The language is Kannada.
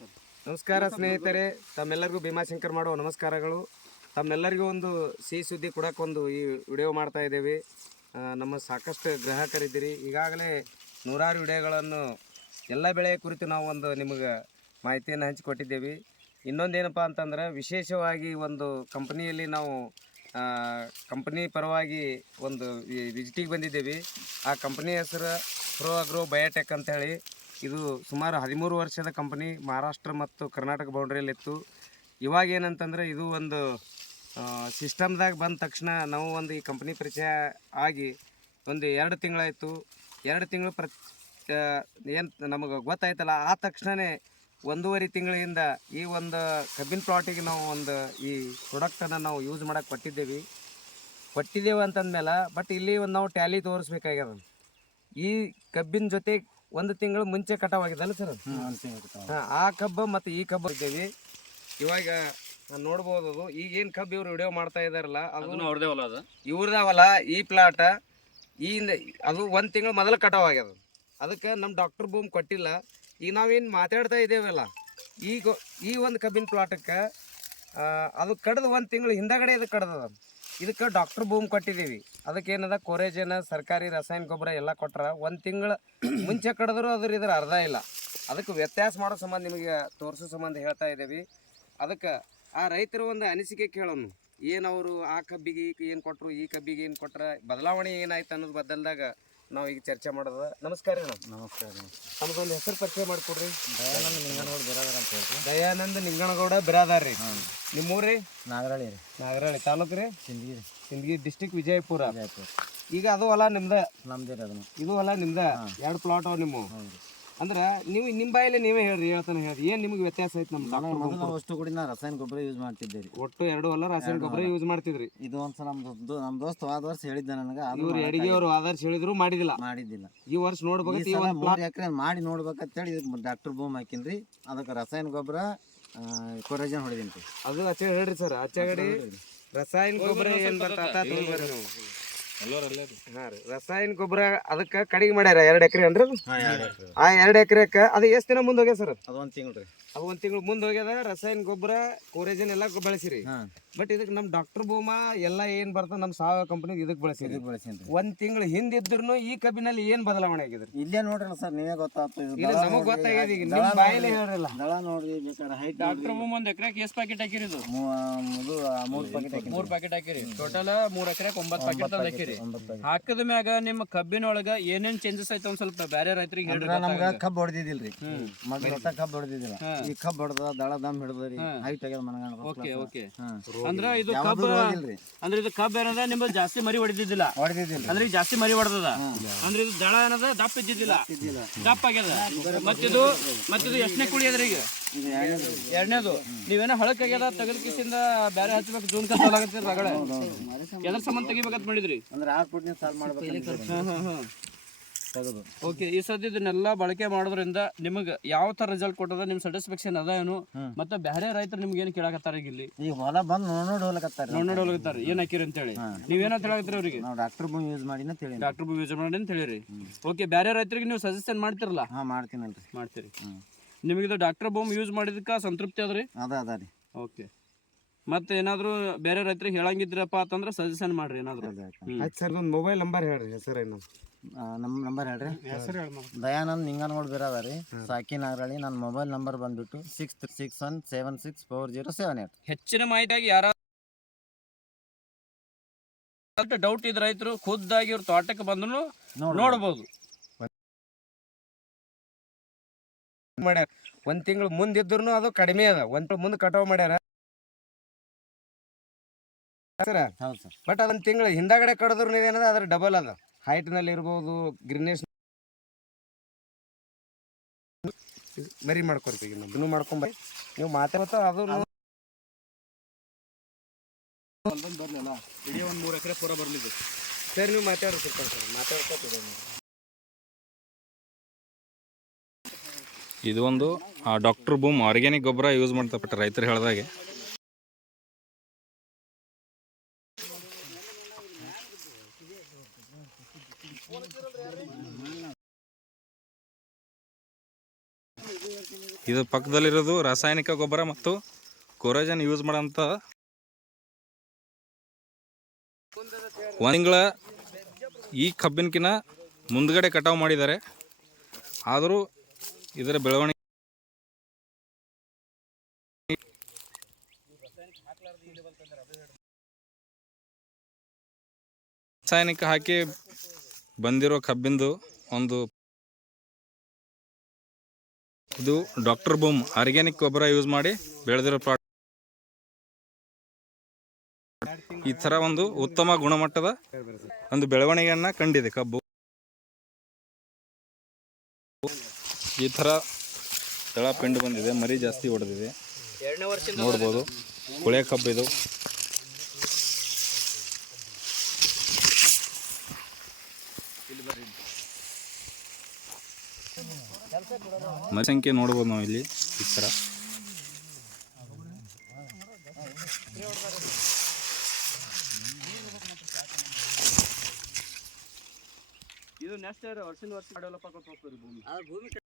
ನಮಸ್ಕಾರ ಸ್ನೇಹಿತರೆ, ತಮ್ಮೆಲ್ಲರಿಗೂ ಭೀಮಾಶಂಕರ್ ಮಾಡುವ ನಮಸ್ಕಾರಗಳು. ತಮ್ಮೆಲ್ಲರಿಗೂ ಒಂದು ಸಿಹಿ ಸುದ್ದಿ ಕೊಡಕ್ಕೆ ಒಂದು ಈ ವಿಡಿಯೋ ಮಾಡ್ತಾ ಇದ್ದೇವೆ. ನಮ್ಮ ಸಾಕಷ್ಟು ಗ್ರಾಹಕರಿದ್ದೀರಿ. ಈಗಾಗಲೇ ನೂರಾರು ವಿಡಿಯೋಗಳನ್ನು ಎಲ್ಲ ಬೆಳೆಯ ಕುರಿತು ನಾವು ಒಂದು ನಿಮಗೆ ಮಾಹಿತಿಯನ್ನು ಹಂಚಿಕೊಟ್ಟಿದ್ದೇವೆ. ಇನ್ನೊಂದೇನಪ್ಪ ಅಂತಂದ್ರೆ, ವಿಶೇಷವಾಗಿ ಒಂದು ಕಂಪನಿಯಲ್ಲಿ ನಾವು ಕಂಪನಿ ಪರವಾಗಿ ಒಂದು ವಿಸಿಟಿಗೆ ಬಂದಿದ್ದೇವೆ. ಆ ಕಂಪನಿ ಹೆಸರು ಪ್ರೋ ಅಗ್ರೋ ಬಯೋಟೆಕ್ ಹೇಳಿ ಇದು ಸುಮಾರು ಹದಿಮೂರು ವರ್ಷದ ಕಂಪನಿ ಮಹಾರಾಷ್ಟ್ರ ಮತ್ತು ಕರ್ನಾಟಕ ಬೌಂಡ್ರಿಯಲ್ಲಿತ್ತು. ಇವಾಗ ಏನಂತಂದ್ರೆ ಇದು ಒಂದು ಸಿಸ್ಟಮ್ದಾಗ ಬಂದ ತಕ್ಷಣ ನಾವು ಒಂದು ಈ ಕಂಪ್ನಿ ಪರಿಚಯ ಆಗಿ ಒಂದು ಎರಡು ತಿಂಗಳಾಯಿತು. ಎರಡು ತಿಂಗಳು ಪ್ರ ಏನು ನಮಗೆ ಗೊತ್ತಾಯ್ತಲ್ಲ, ಆ ತಕ್ಷಣವೇ ಒಂದೂವರೆ ತಿಂಗಳಿಂದ ಈ ಒಂದು ಕಬ್ಬಿನ ಪ್ಲಾಟಿಗೆ ನಾವು ಒಂದು ಈ ಪ್ರಾಡಕ್ಟನ್ನು ನಾವು ಯೂಸ್ ಮಾಡಕ್ಕೆ ಕೊಟ್ಟಿದ್ದೇವೆ. ಕೊಟ್ಟಿದ್ದೇವೆ ಅಂತಂದ್ಮೇಲೆ ಬಟ್ ಇಲ್ಲಿ ಒಂದು ನಾವು ಟ್ಯಾಲಿ ತೋರಿಸ್ಬೇಕಾಗ್ಯದ. ಈ ಕಬ್ಬಿನ ಜೊತೆ ಒಂದು ತಿಂಗಳು ಮುಂಚೆ ಕಟಾವಾಗಿದ್ದಲ್ಲ ಸರ್ ಹಾಂ ಆ ಕಬ್ಬು ಮತ್ತು ಈ ಕಬ್ಬು ಇದ್ದೀವಿ. ಇವಾಗ ನಾನ್ ನೋಡ್ಬೋದು ಅದು. ಈಗ ಏನು ಕಬ್ಬು ಇವ್ರು ವಿಡಿಯೋ ಮಾಡ್ತಾ ಇದಾರಲ್ಲ ಅದು ಅವ್ರದೇ ಹೊಲ ಅದು? ಇವ್ರದಾವಲ್ಲ ಈ ಪ್ಲಾಟ್ ಈ ಅದು ಒಂದು ತಿಂಗಳು ಮೊದಲು ಕಟಾವಾಗ್ಯದ. ಅದಕ್ಕೆ ನಮ್ಮ ಡಾಕ್ಟರ್ ಭೂಮ್ ಕೊಟ್ಟಿಲ್ಲ. ಈಗ ನಾವೇನು ಮಾತಾಡ್ತಾ ಇದ್ದೇವಲ್ಲ ಈಗ ಈ ಒಂದು ಕಬ್ಬಿನ ಪ್ಲಾಟಕ್ಕೆ ಅದು ಕಡ್ದು ಒಂದು ತಿಂಗಳು ಹಿಂದಗಡೆ ಇದು ಕಡ್ದದ. ಇದಕ್ಕೆ ಡಾಕ್ಟರ್ ಭೂಮಿ ಕೊಟ್ಟಿದ್ದೀವಿ. ಅದಕ್ಕೇನದ ಕೊರೇಜನ ಕೋರೇಜನ ಸರ್ಕಾರಿ ರಾಸಾಯನಿಕ ಗೊಬ್ಬರ ಎಲ್ಲ ಕೊಟ್ಟರೆ ಒಂದು ತಿಂಗಳು ಮುಂಚೆ ಕಡಿದ್ರು ಅದ್ರ ಇದ್ರ ಅರ್ಧ ಇಲ್ಲ. ಅದಕ್ಕೆ ವ್ಯತ್ಯಾಸ ಮಾಡೋ ಸಂಬಂಧ ನಿಮಗೆ ತೋರಿಸೋ ಸಂಬಂಧ ಹೇಳ್ತಾ ಇದ್ದೀವಿ. ಅದಕ್ಕೆ ಆ ರೈತರು ಒಂದು ಅನಿಸಿಕೆ ಕೇಳೋನು. ಏನು ಅವರು ಆ ಕಬ್ಬಿಗೆ ಏನು ಕೊಟ್ಟರು ಈ ಕಬ್ಬಿಗೆ ಏನು ಕೊಟ್ರ ಬದಲಾವಣೆ ಏನಾಯ್ತು ಅನ್ನೋದು ಬದಲ್ದಾಗ ನಾವು ಈಗ ಚರ್ಚೆ ಮಾಡೋದ. ನಮಸ್ಕಾರ ರೀ ನಾವು ನಮಸ್ಕಾರ ನಮಗೊಂದು ಹೆಸರು ಪರಿಚಯ ಮಾಡಿಕೊಡ್ರಿ. ದಯಾನಂದ ನಿಂಗನಗೌಡ ಬಿರಾದರ್ ಅಂತ ಹೇಳ್ರಿ. ದಯಾನಂದ ನಿಂಗನಗೌಡ ಬಿರಾದಾರ್ ರೀ. ನಿಮ್ಮೂರಿ ನಾಗರಳ್ಳಿ ರೀ. ನಾಗರಹಳ್ಳಿ ತಾಲೂಕು ರೀ? ಸಿಂದಗಿ ಸಿಂದಗಿರಿ ಸಿಂದಗಿ ಡಿಸ್ಟಿಕ್ ವಿಜಯಪುರ. ವಿಜಯಪುರ. ಈಗ ಅದು ಹೊಲ ನಿಮ್ದ? ನಮ್ದೇ ರೀ ಅದನ್ನು. ಇದು ಹೊಲ ನಿಮ್ದ? ಎರಡು ಪ್ಲಾಟ್ ಅವ ನಿಮ್ಮ ಅಂದ್ರೆ ನೀವು ನಿಮ್ಮ ಬಾಯಲ್ಲಿ ನೀವೇ ಹೇಳ್ರಿ ಹೇಳ್ತಾನೆ ಹೇಳಿ ಏನು ನಿಮ್ಗೆ ವ್ಯತ್ಯಾಸ ಐತೆ ನಮ್ಮ ನಾನು ಡಾಕ್ಟರ್ ಮೊದಲು ಅಷ್ಟು ಕೂಡ ನಾ ರಾಸಾಯನಿಕ ಗೊಬ್ಬರ ಯೂಸ್ ಮಾಡ್ತಿದ್ದೆ ರೀ. ಒಟ್ಟು ಎರಡು ಹೊಲ ರಾಸಾಯನಿಕ ಗೊಬ್ಬರ ಯೂಸ್ ಮಾಡ್ತಿದ್ರಿ. ಇದು ಒಂದ್ಸಲ ನಮ್ಮ ದೋ ನಮ್ಮ ದೋಸ್ತ ಹೋದ ವರ್ಷ ಹೇಳಿದ್ದೆ ನನಗೆ ಇವ್ರು ಅಡಿಗೆ ಅವರು ಆದರ್ಶ ಹೇಳಿದ್ರು ಮಾಡಿದಿಲ್ಲ. ಮಾಡಿದ್ದಿಲ್ಲ. ಈ ವರ್ಷ ನೋಡ್ಬೇಕು ಈ ಸಲ ಒಂದು ಮೂರು ಎಕರೆ ಮಾಡಿ ನೋಡ್ಬೇಕಂತೇಳಿ ಹೇಳಿ ಡಾಕ್ಟರ್ ಭೂಮಿ ಹಾಕಿನ್ರಿ ಅದಕ್ಕೆ ರಾಸಾಯನಿಕ ಗೊಬ್ಬರ ಕೊರಜನ್ ಹೊಡಿದೀನಿ ರೀ ಅದು ಅಚ್ಚ ಹೇಳ್ರಿ ಸರ್ ಅಚ್ಚಗಡಿ ರಾಸಾಯನಿಕ ಗೊಬ್ಬರ ಏನ್ ಬರ್ತಾತ ತೊಗೊಂಡ್ಬರ್ರಿ ನೀವು. ಹಾ ರೀ. ರಾಸಾಯನಿಕ ಗೊಬ್ಬರ ಅದಕ್ಕೆ ಕಡಿಗೆ ಮಾಡ್ಯಾರ ಎರಡು ಎಕರೆ ಅಂದ್ರೆ ಅದು? ಎರಡು ಎಕರೆ ಆ ಎರಡು ಎಕರೆಕ್ಕೆ ಅದು ಎಷ್ಟು ದಿನ ಮುಂದೆ ಹೋಗ್ಯ ಸರ್ ಅದು? ಒಂದು ತಿಂಗಳು ರೀ. ಅದು ಒಂದು ತಿಂಗಳು ಮುಂದೆ ಹೋಗ್ಯದ ರಾಸಾಯನಿಕ ಗೊಬ್ಬರ ಕೋರೇಜನ್ ಎಲ್ಲ ಬಳಸಿರಿ. ಬಟ್ ಇದಕ್ಕೆ ನಮ್ಮ ಡಾಕ್ಟರ್ ಭೂಮಾ ಎಲ್ಲ ಏನ್ ಬರ್ತದೆ ನಮ್ಮ ಸಾವಯವ ಕಂಪನಿ ಇದಕ್ಕೆ ಬಳಸಿ ಇದಕ್ಕೆ ಬಳಸೀನಿ ರೀ. ಒಂದ್ ತಿಂಗಳು ಹಿಂದಿದ್ರು ಈ ಕಬ್ಬಿನಲ್ಲಿ ಏನ್ ಬದಲಾವಣೆ ಆಗಿದ್ರಿ ಇಲ್ಲೇ ನೋಡ್ರಲ್ಲ ಸರ್ ನೀವೇ ಗೊತ್ತಾಗ್ತದೆ ಇದು ನಮಗ್ ನೋಡ್ರಿ, ಗೊತ್ತಾಗ್ಯದ ಈಗ ದಳ ನಿಮ್ ಬಾಯಲ್ಲಿ ಹೇಳ್ರಲ್ಲ. ದಳ ನೋಡ್ರಿ ಬೇಕಾದ್ರೆ ಹೈಟ್ ಡಾಕ್ಟರ್ ಭೂಮಿ ಒಂದ್ ಎಕರೆಗೆ ಎಷ್ಟು ಪ್ಯಾಕೆಟ್ ಹಾಕಿರಿ ಇದು? ಮೂರು ಪ್ಯಾಕೆಟ್ ಹಾಕಿ ಮೂರ್ ಪ್ಯಾಕೆಟ್ ಹಾಕಿರಿ. ಟೋಟಲ್ ಮೂರ್ ಎಕರೆಗೆ ಒಂಬತ್ತು ಪ್ಯಾಕೆಟ್ ತಂದು ಹಾಕಿರಿ. ಪ್ಯಾಕೆಟ್ ಹಾಕದ ಮ್ಯಾಗ ನಿಮ್ಮ ಕಬ್ಬಿನೊಳಗ ಏನೇನ್ ಚೇಂಜಸ್ ಐತೆ ಒಂದ್ ಸ್ವಲ್ಪ ಬೇರೆ ರೈತರಿಗೆ ಹೇಳ್ರಿ ನಮ್ಗ ಕಬ್ಬ ಹೊಡೆದಿದ್ದಿಲ್ರಿ ಕಬ್ಬ ಒಟ್ಟ ಕಬ್ಬ್ ಹೊಡೆದಿದ್ದಿಲ್ಲ. ಈ ಕಬ್ಬ ಹೊಡೆದ ದಳ ದಮ್ ಹಿಡಿದ್ರಿ ಹೈಟ್ ಆಗ್ಯದ ಮನಗಂಡ ಓಕೆ ಓಕೆ ಅಂದ್ರ ಇದು ಕಬ್ಬ ಅಂದ್ರೆ ಇದು ಕಬ್ಬ ಏನದ ನಿಮ್ಮ ಜಾಸ್ತಿ ಮರಿ ಹೊಡೆದಿದ್ದಿಲ್ಲ. ಹೊಡೆದಿದ್ದಿಲ್ಲ ಅಂದ್ರೆ ಈಗ ಜಾಸ್ತಿ ಮರಿ ಹೊಡೆದದ. ಅಂದ್ರೆ ಇದು ದಳ ಏನದ ದಪ್ಪ ಇದ್ದಿದ್ದಿಲ್ಲ. ದಪ್ಪ ಆಗ್ಯದ. ಮತ್ತಿದು ಮತ್ತಿದು ಎಷ್ಟನೇ ಕುಳಿ ಅದ್ರ ಈಗ ಎರಡನೇದು ನೀವೇನೋ ಹಳಕ್ ಆಗ್ಯದ ತಗದ ಕಿಸಿಂದ ಬೇರೆ ಹಚ್ಬೇಕು ಜೂನ್ ರಗಳೆ. ಎದ್ರ ಸಂಬಂಧ ತೆಗಿಬೇಕಂತ ಮಾಡಿದ್ರಿ? ಅಂದ್ರೆ ಆರು ಫುಟ್ ಸಾಲ್ ಮಾಡ್ಬೇಕು ಓಕೆ ಈ ಸದ್ಯ ಇದನ್ನೆಲ್ಲ ಬಳಕೆ ಮಾಡೋದ್ರಿಂದ ನಿಮಗೆ ಯಾವ ತರ ರಿಸಲ್ಟ್ ಕೊಟ್ಟದ ನಿಮ್ ಸ್ಯಾಟಿಸ್ಫ್ಯಾಕ್ಷನ್ ಅದ ಏನು? ಮತ್ತೆ ಬೇರೆ ರೈತರು ನಿಮ್ಗೆ ಏನು ಕೇಳಾಕತ್ತಾರ ಈಗ ಇಲ್ಲಿ? ಈಗ ಹೊಲ ಬಂದು ನೋಡ್ ಹೋಗ್ಲಕತ್ತಾರ. ನೋಡ್ ಏನ್ ಹಾಕಿರಿ ಅಂತ ಹೇಳಿ? ನೀವೇನಂತ ಹೇಳಕತ್ತೀರಿ ಅವ್ರಿಗೆ? ನಾವು ಡಾಕ್ಟರ್ ಭೂಮಿ ಯೂಸ್ ಮಾಡಿನ ತಿಳಿ ಡಾಕ್ಟರ್ ಭೂಮಿ ಯೂಸ್ ಮಾಡಿ ಅಂತ ಹೇಳಿರಿ. ಓಕೆ ಬೇರೆ ರೈತರಿಗೆ ನೀವು ಸಜೆಷನ್ ಮಾಡ್ತಿರಲ್ಲ? ಹಾ ಮಾಡ್ತೀನಲ್ರಿ. ಮಾಡ್ತೀರಿ. ಹ್ಮ್ ನಿಮಗೆ ಇದು ಡಾಕ್ಟರ್ ಬೋಮ್ ಯೂಸ್ ಮಾಡಿದಕ್ಕೆ ಸಂತೃಪ್ತಿ ಅದ್ರಿ ಅದ ಅದ ರೀ. ಓಕೆ ಮತ್ತೆ ಏನಾದ್ರು ಬೇರೆ ರೈತರಿಗೆ ಹೇಳಂಗಿದ್ರಪ್ಪ ಅಂತಂದ್ರೆ ಸಜೆಷನ್ ಮಾಡ್ರಿ ಏನಾದ್ರು. ಆಯ್ತು. ಸರ್ ಒಂದು ಮೊಬೈಲ್ ನಂಬರ್ ಹೇಳ್ರಿ ಹೆಸರು ಏನು? ನಮ್ಮ ನಂಬರ್ ಹೇಳ್ರಿ. ದಯಾನಂದ್ ನಿಂಗನಗೋಡ್ ಬಿರಾದ ರೀ. ಸಾಕಿ ನಾಗರಳ್ಳಿ ನನ್ನ ಮೊಬೈಲ್ ನಂಬರ್ ಬಂದ್ಬಿಟ್ಟು six six one seven six four zero seven eight ಹೆಚ್ಚಿನ ಮಾಹಿತಿಯಾಗಿ ಯಾರ ಡೌಟ್ ಇದ್ರ ರೈತರು ಖುದ್ದಾಗಿ ಇವ್ರ ತೋಟಕ್ಕೆ ಬಂದ್ರು ನೋಡ್ಬೋದು. ಮಾಡ್ಯಾರ. ಒಂದ್ ತಿಂಗಳು ಮುಂದಿದ್ರು ಅದು ಕಡಿಮೆ ಅದ. ಒಂದ್ ಮುಂದೆ ಕಟಾವ್ ಮಾಡ್ಯಾರ. ಸರ? ಹೌದು ಸರ್. ಬಟ್ ಅದೊಂದ್ ತಿಂಗಳು ಹಿಂದಾಗಡೆ ಕಡಿದ್ರು ಏನದ ಅದ್ರ ಡಬಲ್ ಅದ. ಹೈಟ್ನಲ್ಲಿ ಇರ್ಬೋದು ಗ್ರೀನೇಶ್ ಮರಿ ಮಾಡ್ಕೊತೀವಿ ಇದನ್ನು ಮಾಡ್ಕೊಂಬ ನೀವು ಮಾತಾಡ್ತಾ ಅದು ಬರ್ಲಿಲ್ಲ ಇಡೀ ಒಂದ್ ಮೂರ್ ಎಕರೆ ಪೂರ ಬರ್ಲಿದ್ದು. ಸರಿ ನೀವು ಮಾತಾಡ್ರಿ ಸರ್. ಮಾತಾಡ್ತಾ ಇದು ಒಂದು ಡಾಕ್ಟರ್ ಬೂಮ್ ಆರ್ಗ್ಯಾನಿಕ್ ಗೊಬ್ಬರ ಯೂಸ್ ಮಾಡ್ತಾ ಬಿಟ್ಟ ರೈತರು ಹೇಳ್ದಾಗೆ. ಇದು ಪಕ್ಕದಲ್ಲಿರೋದು ರಾಸಾಯನಿಕ ಗೊಬ್ಬರ ಮತ್ತು ಕೊರೋಜನ್ ಯೂಸ್ ಮಾಡಂತ ಒಂದು ಈ ಕಬ್ಬಿನಕಿನ ಮುಂದ್ಗಡೆ ಕಟಾವು ಮಾಡಿದ್ದಾರೆ. ಆದರೂ ಇದರ ಬೆಳವಣಿಗೆ ರಾಸಾಯನಿಕ ಹಾಕಿ ಬಂದಿರೋ ಕಬ್ಬಿಂದು ಒಂದು ಇದು ಡಾಕ್ಟರ್ ಬೂಮ್ ಆರ್ಗ್ಯಾನಿಕ್ ಗೊಬ್ಬರ ಯೂಸ್ ಮಾಡಿ ಬೆಳೆದಿರೋ ಪ್ರಾಡಕ್ಟ್ ಈ ಥರ ಒಂದು ಉತ್ತಮ ಗುಣಮಟ್ಟದ ಒಂದು ಬೆಳವಣಿಗೆಯನ್ನ ಕಂಡಿದೆ ಕಬ್ಬು. ಈ ಥರ ತಳಪಿಂಡು ಬಂದಿದೆ, ಮರಿ ಜಾಸ್ತಿ ಹೊಡೆದಿದೆ. ನೋಡ್ಬೋದು. ಕುಳೆ ಕಬ್ಬಿದು ಮರಿ ಸಂಖ್ಯೆ ನೋಡ್ಬೋದು ನಾವು ಇಲ್ಲಿ, ಈ ಥರ. ಇದು ನೆಕ್ಸ್ಟ್ ವರ್ಷ ಹೋಗ್ತದೆ ಭೂಮಿ.